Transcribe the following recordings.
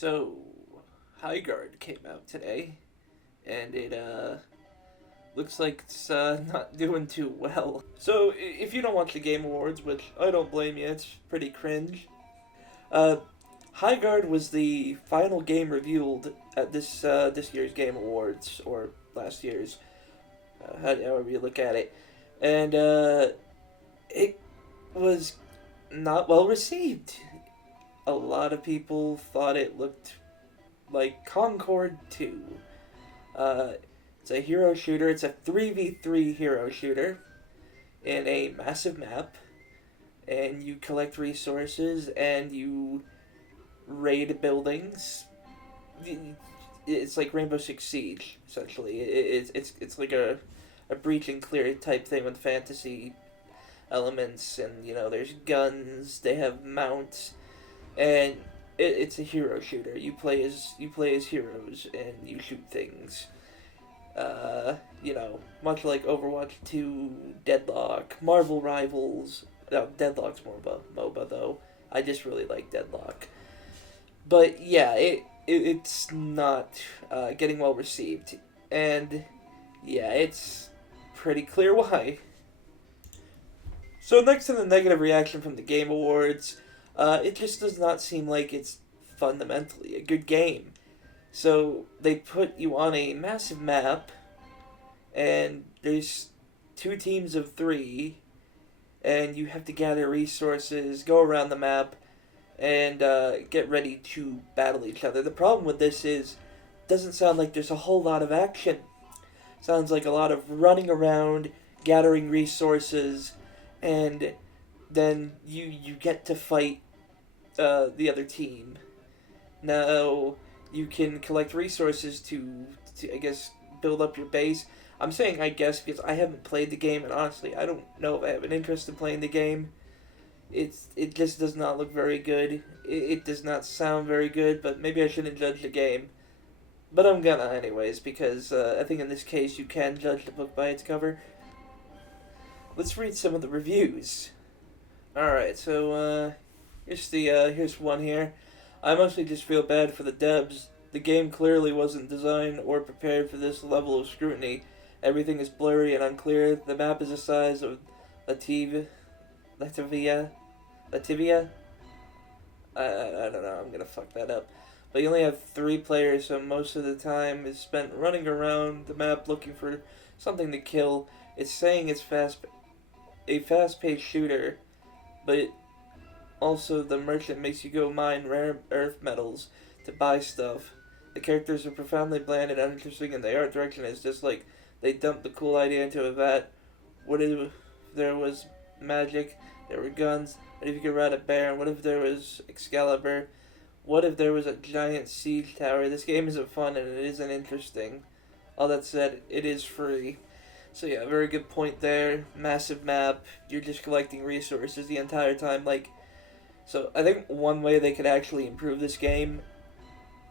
So, Highguard came out today, and it looks like it's not doing too well. So, if you don't watch the Game Awards, which I don't blame you, it's pretty cringe. Uh, Highguard was the final game revealed at this year's Game Awards or last year's, however you look at it, and it was not well received. A lot of people thought it looked like Concord 2. Uh, it's a hero shooter. It's a 3v3 hero shooter in a massive map, and you collect resources and you raid buildings. It's like Rainbow Six Siege, essentially. It's like a breach and clear type thing with fantasy elements, and there's guns. They have mounts, and it's a hero shooter. You play as heroes and you shoot things. Much like Overwatch 2, Deadlock, Marvel Rivals. No, Deadlock's more of a MOBA though. I just really like Deadlock. But yeah, it's not getting well received, and yeah, it's pretty clear why. So next to the negative reaction from the Game Awards, it just does not seem like it's fundamentally a good game. So they put you on a massive map, and there's two teams of three, and you have to gather resources, go around the map, and get ready to battle each other. The problem with this is, it doesn't sound like there's a whole lot of action. Sounds like a lot of running around, gathering resources, and then you get to fight the other team. Now, you can collect resources to I guess, build up your base. I'm saying I guess because I haven't played the game, and honestly, I don't know if I have an interest in playing the game. It just does not look very good. It does not sound very good, but maybe I shouldn't judge the game. But I'm gonna anyways, because I think in this case you can judge the book by its cover. Let's read some of the reviews. Alright, so here's one here. I mostly just feel bad for the devs. The game clearly wasn't designed or prepared for this level of scrutiny. Everything is blurry and unclear. The map is the size of Latvia. Lativia? I don't know, I'm gonna fuck that up. But you only have 3 players, so most of the time is spent running around the map looking for something to kill. It's saying it's a fast-paced shooter, but also the merchant makes you go mine rare earth metals to buy stuff. The characters are profoundly bland and uninteresting, and the art direction is just like they dumped the cool idea into a vat. What if there was magic? There were guns. What if you could ride a bear? What if there was Excalibur? What if there was a giant siege tower? This game isn't fun and it isn't interesting. All that said, it is free. So yeah, very good point there. Massive map. You're just collecting resources the entire time. So I think one way they could actually improve this game,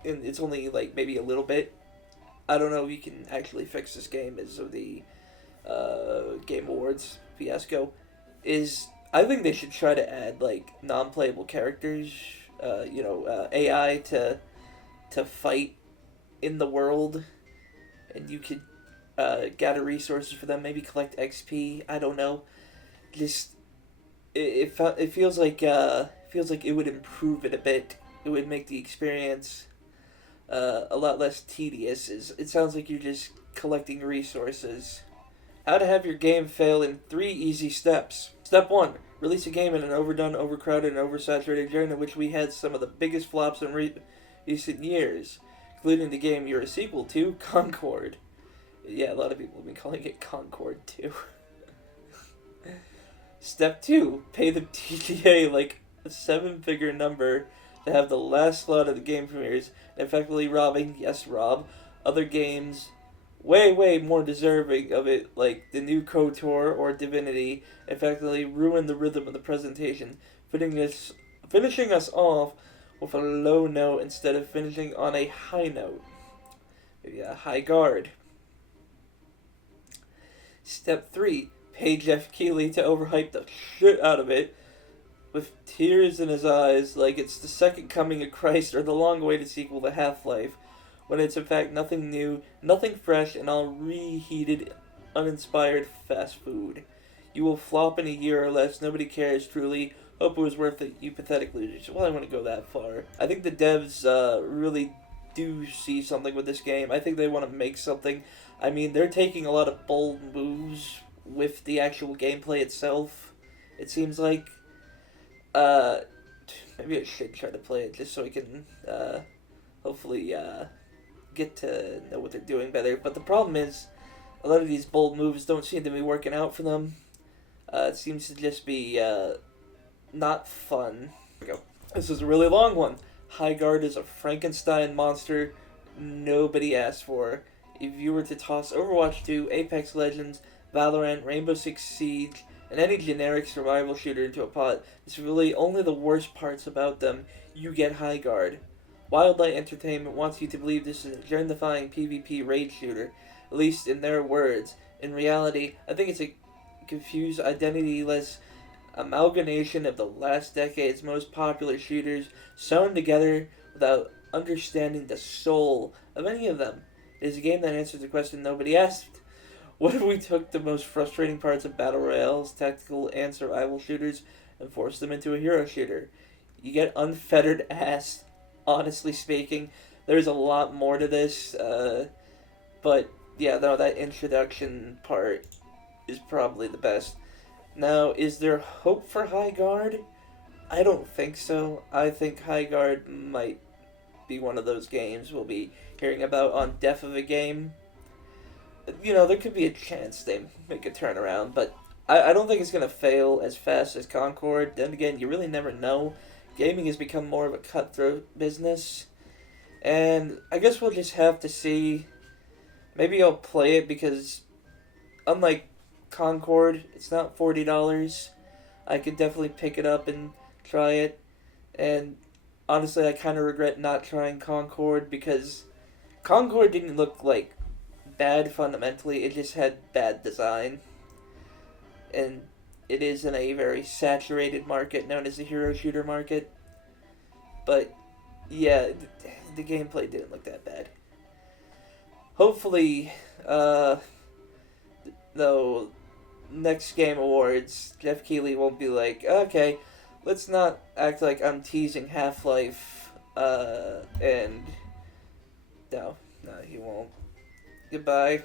and it's only maybe a little bit. I don't know if you can actually fix this game as of the Game Awards fiasco. Is I think they should try to add non-playable characters, AI to fight in the world, and you could gather resources for them. Maybe collect XP. I don't know. Just it feels like it would improve it a bit. It would make the experience a lot less tedious. It sounds like you're just collecting resources. How to have your game fail in 3 easy steps. Step 1. Release a game in an overdone, overcrowded, and oversaturated genre in which we had some of the biggest flops in recent years, including the game you're a sequel to, Concord. Yeah, a lot of people have been calling it Concord 2. Step 2. Pay the TGA a 7-figure number to have the last slot of the game premieres, effectively robbing, yes, rob, other games way more deserving of it, like the new KOTOR or Divinity, effectively ruin the rhythm of the presentation, finishing us off with a low note instead of finishing on a high note. Maybe a high guard. Step 3. Pay Jeff Keighley to overhype the shit out of it, with tears in his eyes, like it's the second coming of Christ or the long-awaited sequel to Half-Life, when it's in fact nothing new, nothing fresh, and all reheated, uninspired fast food. You will flop in a year or less, nobody cares, truly. Hope it was worth it, you pathetic losers. Well, I want to go that far. I think the devs really do see something with this game. I think they want to make something. I mean, they're taking a lot of bold moves with the actual gameplay itself. It seems like. Uh, Maybe I should try to play it just so I can hopefully get to know what they're doing better. But the problem is, a lot of these bold moves don't seem to be working out for them. It seems to just be not fun. Here we go. This is a really long one. Highguard is a Frankenstein monster nobody asked for. If you were to toss Overwatch 2, Apex Legends, Valorant, Rainbow Six Siege, and any generic survival shooter into a pot, it's really only the worst parts about them, you get Highguard. Wildlight Entertainment wants you to believe this is a genre-defying PvP raid shooter, at least in their words. In reality, I think it's a confused, identityless amalgamation of the last decade's most popular shooters sewn together without understanding the soul of any of them. It is a game that answers the question nobody asked. What if we took the most frustrating parts of battle royales, tactical, and survival shooters and forced them into a hero shooter? You get unfettered ass, honestly speaking. There's a lot more to this, but yeah, no, that introduction part is probably the best. Now, is there hope for Highguard? I don't think so. I think Highguard might be one of those games we'll be hearing about on Death of a Game. You know, there could be a chance they make a turnaround, but I don't think it's going to fail as fast as Concord. Then again, you really never know. Gaming has become more of a cutthroat business, and I guess we'll just have to see. Maybe I'll play it because, unlike Concord, it's not $40. I could definitely pick it up and try it, and honestly, I kind of regret not trying Concord because Concord didn't look like bad fundamentally, it just had bad design. And it is in a very saturated market known as the hero shooter market. But yeah, the gameplay didn't look that bad. Hopefully, though, next Game Awards, Jeff Keighley won't be like, okay, let's not act like I'm teasing Half-Life, and no, he won't. Goodbye.